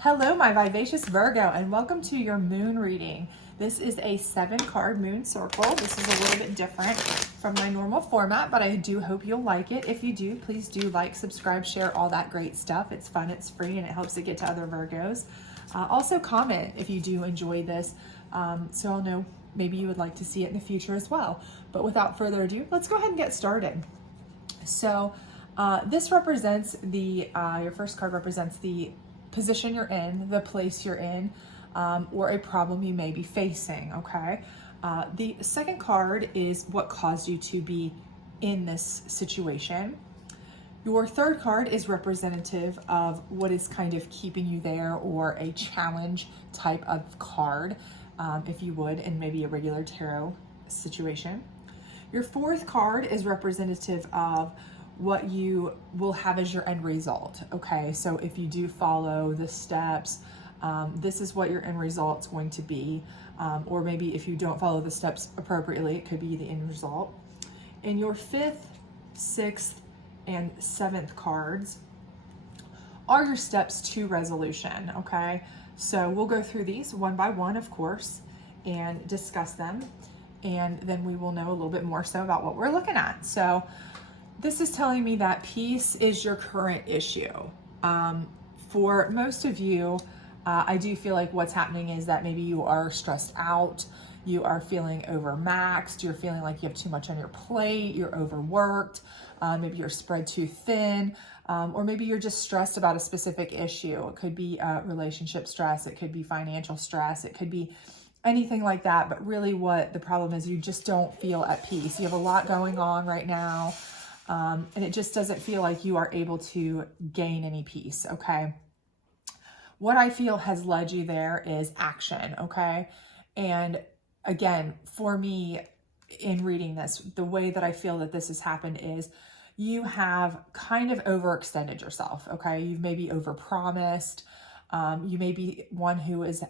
Hello, my vivacious Virgo, and welcome to your moon reading. This is a 7-card moon circle. This is a little bit different from my normal format, but I do hope you'll like it. If you do, please do like, subscribe, share, all that great stuff. It's fun, it's free, and it helps it get to other Virgos. Also comment if you do enjoy this, so I'll know maybe you would like to see it in the future as well. But without further ado, let's go ahead and get started. So this represents your first card represents the position you're in, the place you're in, or a problem you may be facing, okay? The second card is what caused you to be in this situation. Your third card is representative of what is kind of keeping you there, or a challenge type of card, if you would, in maybe a regular tarot situation. Your fourth card is representative of what you will have as your end result, okay? So if you do follow the steps, this is what your end result's going to be. Or maybe if you don't follow the steps appropriately, it could be the end result. And your fifth, sixth, and seventh cards are your steps to resolution, okay? So we'll go through these one by one, of course, and discuss them. And then we will know a little bit more so about what we're looking at. So this is telling me that peace is your current issue. For most of you, I do feel like what's happening is that maybe you are stressed out, you are feeling overmaxed, you're feeling like you have too much on your plate, you're overworked, maybe you're spread too thin, or maybe you're just stressed about a specific issue. It could be relationship stress, it could be financial stress, it could be anything like that. But really what the problem is, you just don't feel at peace. You have a lot going on right now. And it just doesn't feel like you are able to gain any peace, okay? What I feel has led you there is action, okay? And again, for me, in reading this, the way that I feel that this has happened is you have kind of overextended yourself, okay? You've maybe overpromised. You may be one who is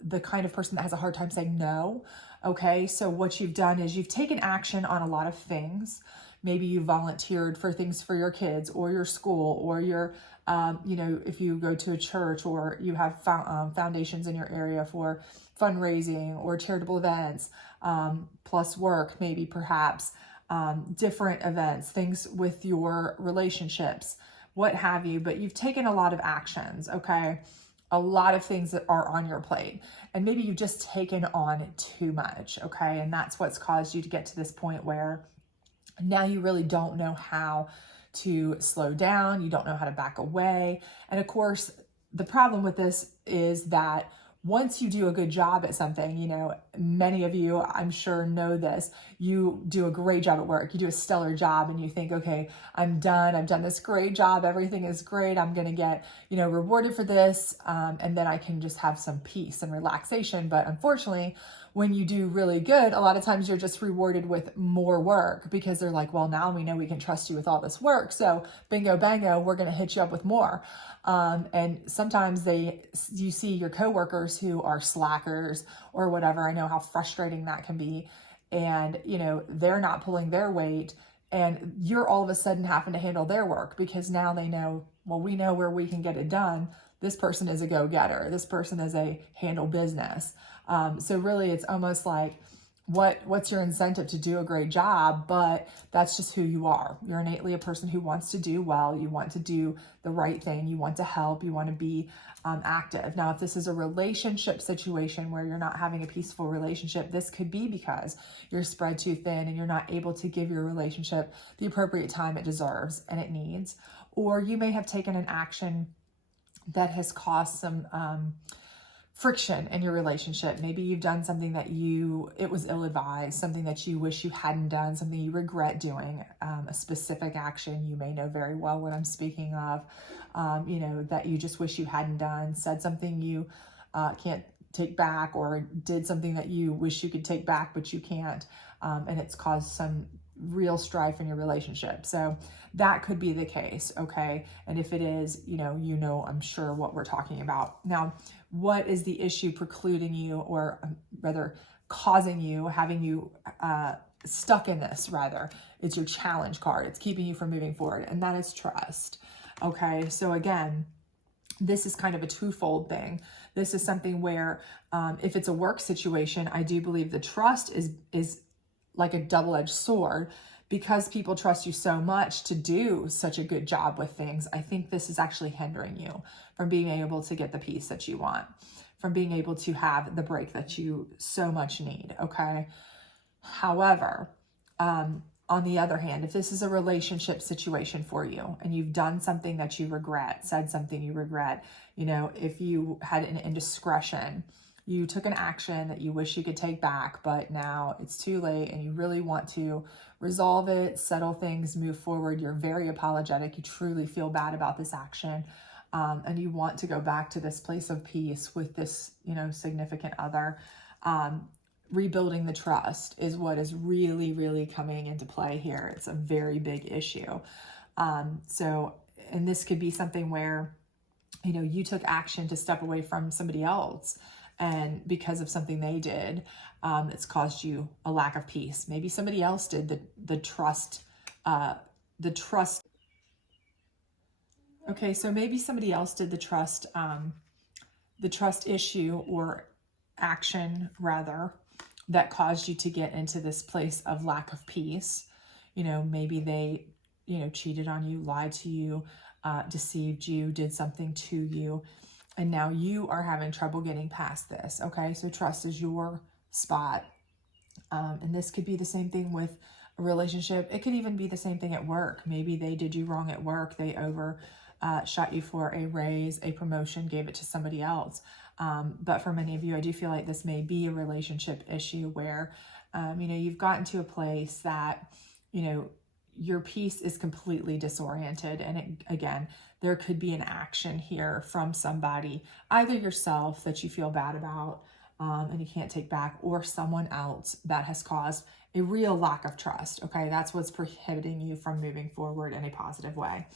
the kind of person that has a hard time saying no, okay? So what you've done is you've taken action on a lot of things. Maybe you volunteered for things for your kids or your school, or your, if you go to a church, or you have foundations in your area for fundraising or charitable events, plus work, maybe perhaps different events, things with your relationships, what have you. But you've taken a lot of actions, okay? A lot of things that are on your plate, and maybe you've just taken on too much, okay? And that's what's caused you to get to this point where now you really don't know how to slow down. You don't know how to back away. And of course, the problem with this is that once you do a good job at something, many of you, I'm sure, know this. You do a great job at work. You do a stellar job and you think, okay, I'm done. I've done this great job. Everything is great. I'm going to get, rewarded for this. And then I can just have some peace and relaxation. But unfortunately, when you do really good, a lot of times you're just rewarded with more work, because they're like, well, now we know we can trust you with all this work. So bingo, bango, we're going to hit you up with more. And sometimes you see your coworkers who are slackers or whatever. I know how frustrating that can be. And, they're not pulling their weight, and you're all of a sudden having to handle their work, because now they know, well, we know where we can get it done. This person is a go-getter. This person is a handle business. So really it's almost like, what's your incentive to do a great job? But that's just who you are. You're innately a person who wants to do well. You want to do the right thing. You want to help. You want to be active. Now, if this is a relationship situation where you're not having a peaceful relationship, this could be because you're spread too thin and you're not able to give your relationship the appropriate time it deserves and it needs. Or you may have taken an action that has caused some friction in your relationship. Maybe you've done something that it was ill-advised, something that you wish you hadn't done, something you regret doing, a specific action. You may know very well what I'm speaking of, that you just wish you hadn't done, said something you can't take back, or did something that you wish you could take back, but you can't. And it's caused some real strife in your relationship. So that could be the case, okay? And if it is, I'm sure what we're talking about. Now, what is the issue precluding you, or rather causing you, having you stuck in this, rather? It's your challenge card. It's keeping you from moving forward, and that is trust. Okay, so again, this is kind of a twofold thing. This is something where if it's a work situation, I do believe the trust is like a double-edged sword, because people trust you so much to do such a good job with things. I think this is actually hindering you from being able to get the peace that you want, from being able to have the break that you so much need, okay? However, on the other hand, if this is a relationship situation for you and you've done something that you regret, said something you regret, you know, if you had an indiscretion, you took an action that you wish you could take back, but now it's too late and you really want to resolve it, settle things, move forward. You're very apologetic. You truly feel bad about this action. And you want to go back to this place of peace with this, you know, significant other. Rebuilding the trust is what is really, really coming into play here. It's a very big issue. And this could be something where, you know, you took action to step away from somebody else, and because of something they did, it's caused you a lack of peace. Maybe somebody else did the trust. Okay, so maybe somebody else did the trust issue or action rather, that caused you to get into this place of lack of peace. You know, maybe they, you know, cheated on you, lied to you, deceived you, did something to you, and now you are having trouble getting past this. Okay, so trust is your spot. And this could be the same thing with a relationship. It could even be the same thing at work. Maybe they did you wrong at work. They shot you for a raise, a promotion, gave it to somebody else. But for many of you, I do feel like this may be a relationship issue where, you know, you've gotten to a place that, you know, your peace is completely disoriented. And again, there could be an action here from somebody, either yourself that you feel bad about and you can't take back, or someone else that has caused a real lack of trust. Okay, that's what's prohibiting you from moving forward in a positive way.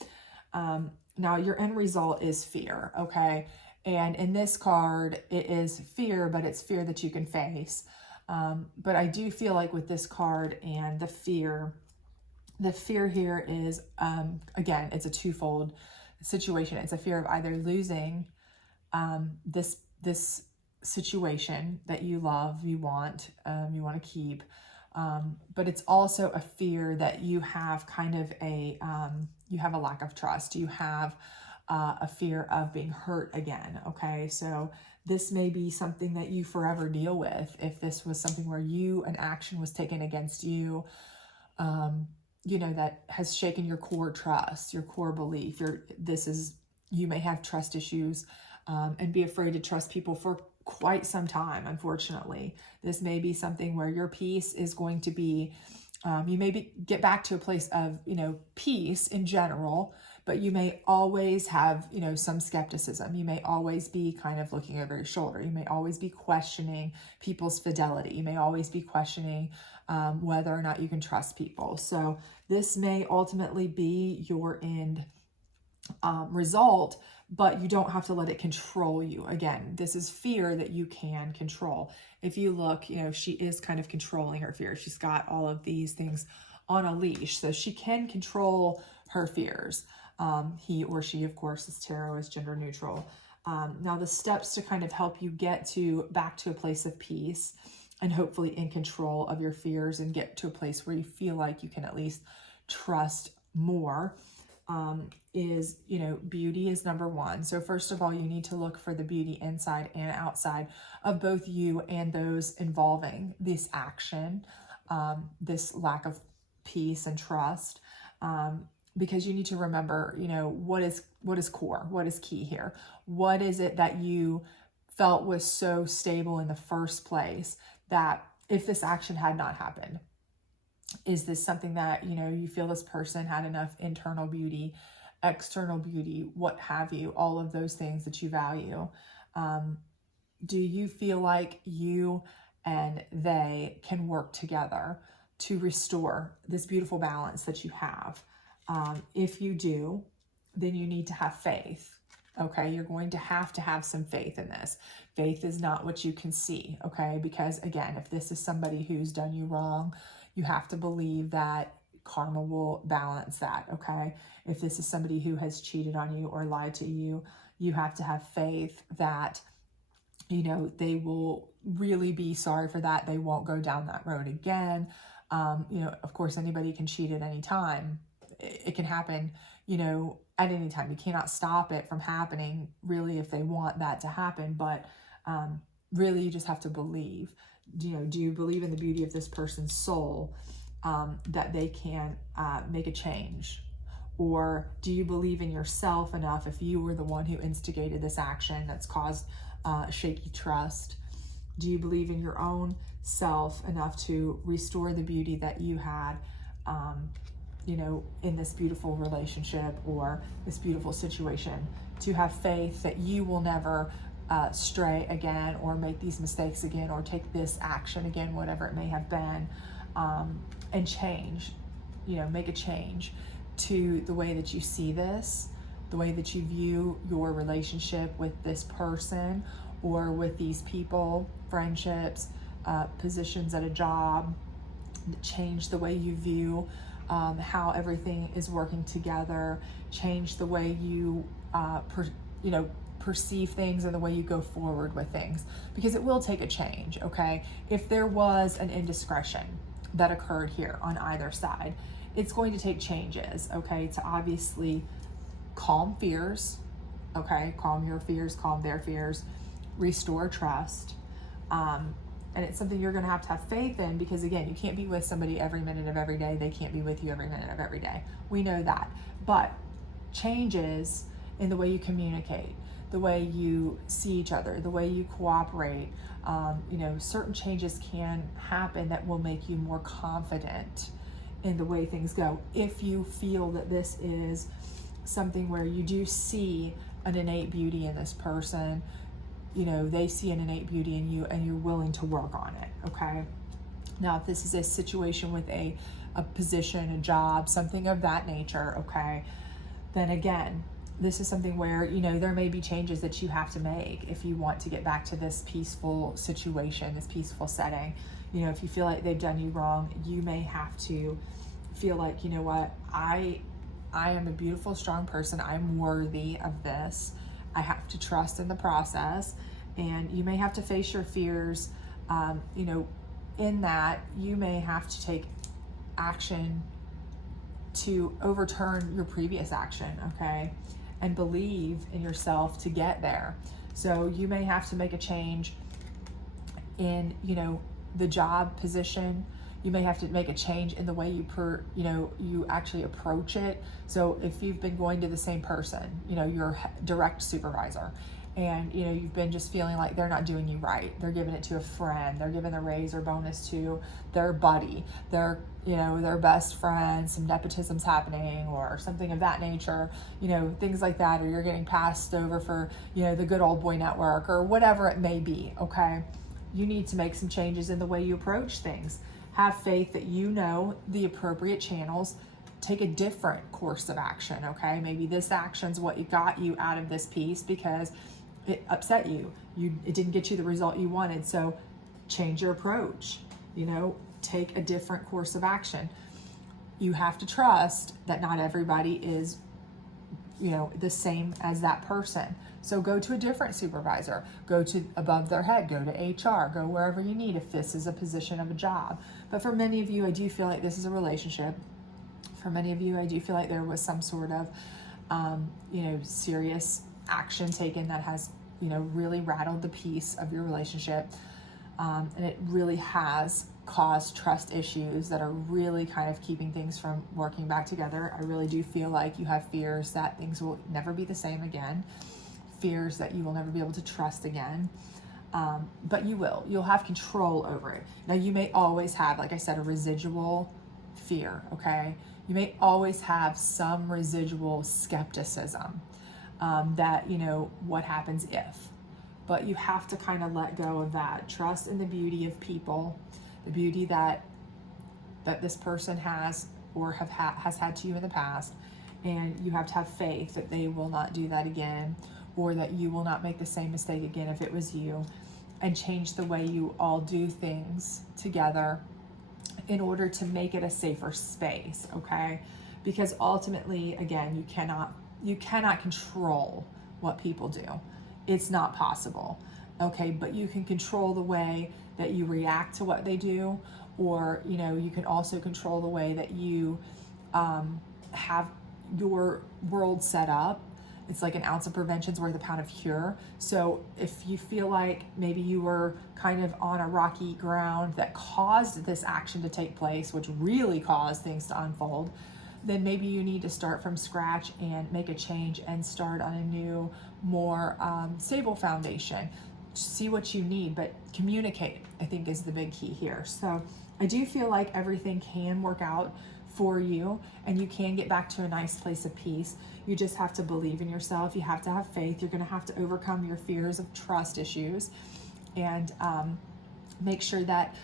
Now, your end result is fear, okay? And in this card, it is fear, but it's fear that you can face. But I do feel like with this card and the fear here is, again, it's a twofold situation. It's a fear of either losing this situation that you love, you want to keep, but it's also a fear that you have kind of you have a lack of trust. You have a fear of being hurt again. Okay, so this may be something that you forever deal with. If this was something where an action was taken against you, you know, that has shaken your core trust, your core belief. You may have trust issues and be afraid to trust people for quite some time. Unfortunately, this may be something where your peace is going to be, you may get back to a place of, you know, peace in general, but you may always have, you know, some skepticism. You may always be kind of looking over your shoulder. You may always be questioning people's fidelity. You may always be questioning whether or not you can trust people. So this may ultimately be your end result, but you don't have to let it control you. Again, this is fear that you can control. If you look, you know, she is kind of controlling her fear. She's got all of these things on a leash, so she can control her fears. He or she, of course, this tarot is gender neutral. Now the steps to kind of help you get back to a place of peace and hopefully in control of your fears and get to a place where you feel like you can at least trust more, is, you know, beauty is number one. So first of all, you need to look for the beauty inside and outside of both you and those involving this action, this lack of peace and trust, because you need to remember, you know, what is core, what is key here? What is it that you felt was so stable in the first place that if this action had not happened, is this something that, you know, you feel this person had enough internal beauty, external beauty, what have you, all of those things that you value? Do you feel like you and they can work together to restore this beautiful balance that you have? If you do, then you need to have faith. Okay, you're going to have some faith in this. Faith is not what you can see, okay? Because again, if this is somebody who's done you wrong, you have to believe that karma will balance that, okay? If this is somebody who has cheated on you or lied to you, You have to have faith that, you know, they will really be sorry for that. They won't go down that road again. You know, of course, anybody can cheat at any time. It can happen, you know, at any time. You cannot stop it from happening, really, if they want that to happen. But really, you just have to believe. You know, do you believe in the beauty of this person's soul, that they can make a change? Or do you believe in yourself enough, if you were the one who instigated this action that's caused shaky trust? Do you believe in your own self enough to restore the beauty that you had, you know, in this beautiful relationship or this beautiful situation? To have faith that you will never stray again, or make these mistakes again, or take this action again, whatever it may have been, and change, you know, make a change to the way that you see this, the way that you view your relationship with this person or with these people, friendships, positions at a job. Change the way you view how everything is working together. Change the way you, you know, perceive things and the way you go forward with things, because it will take a change. Okay, if there was an indiscretion that occurred here on either side, it's going to take changes, okay, to obviously calm fears, okay, calm your fears, calm their fears, restore trust. And it's something you're going to have faith in, because again, you can't be with somebody every minute of every day. They can't be with you every minute of every day. We know that. But changes in the way you communicate, the way you see each other, the way you cooperate, you know, certain changes can happen that will make you more confident in the way things go. If you feel that this is something where you do see an innate beauty in this person, you know, they see an innate beauty in you and you're willing to work on it, okay? Now, if this is a situation with a position, a job, something of that nature, okay, then again, this is something where, you know, there may be changes that you have to make if you want to get back to this peaceful situation, this peaceful setting. You know, if you feel like they've done you wrong, you may have to feel like, you know what, I am a beautiful, strong person. I'm worthy of this. I have to trust in the process. And you may have to face your fears. You know, in that, you may have to take action to overturn your previous action, okay? And believe in yourself to get there. So you may have to make a change in, you know, the job position. You may have to make a change in the way you actually approach it. So if you've been going to the same person, you know, your direct supervisor, and, you know, you've been just feeling like they're not doing you right. They're giving it to a friend. They're giving a raise or bonus to their buddy, their best friend, some nepotism's happening or something of that nature, you know, things like that. Or you're getting passed over for, you know, the good old boy network or whatever it may be, okay? You need to make some changes in the way you approach things. Have faith that you know the appropriate channels. Take a different course of action, okay? Maybe this action's what got you out of this piece because it upset you. It didn't get you the result you wanted. So change your approach, you know, take a different course of action. You have to trust that not everybody is, you know, the same as that person. So go to a different supervisor, go to above their head, go to HR, go wherever you need if this is a position of a job. But for many of you, I do feel like this is a relationship. For many of you, I do feel like there was some sort of, you know, serious action taken that has, you know, really rattled the peace of your relationship. And it really has caused trust issues that are really kind of keeping things from working back together. I really do feel like you have fears that things will never be the same again, fears that you will never be able to trust again. But you will. You'll have control over it. Now, you may always have, like I said, a residual fear, okay? You may always have some residual skepticism that, you know, what happens if. But you have to kind of let go of that. Trust in the beauty of people, the beauty that this person has or has had to you in the past. And you have to have faith that they will not do that again, or that you will not make the same mistake again if it was you, and change the way you all do things together in order to make it a safer space, okay? Because ultimately, again, you cannot control what people do. It's not possible. Okay, but you can control the way that you react to what they do, or you can also control the way that you have your world set up. It's like an ounce of prevention's worth a pound of cure. So if you feel like maybe you were kind of on a rocky ground that caused this action to take place, which really caused things to unfold, then maybe you need to start from scratch and make a change and start on a new, more stable foundation. See what you need, but communicate, I think, is the big key here. So I do feel like everything can work out for you, and you can get back to a nice place of peace. You just have to believe in yourself. You have to have faith. You're going to have to overcome your fears of trust issues, and make sure that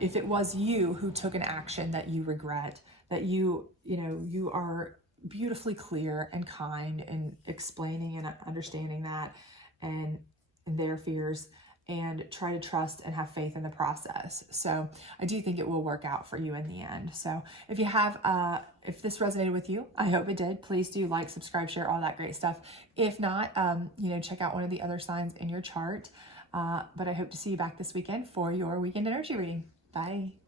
if it was you who took an action that you regret, that you are beautifully clear and kind and explaining and understanding that and their fears, and try to trust and have faith in the process. So I do think it will work out for you in the end. So if you have, if this resonated with you, I hope it did. Please do like, subscribe, share, all that great stuff. If not, check out one of the other signs in your chart. But I hope to see you back this weekend for your weekend energy reading. Bye.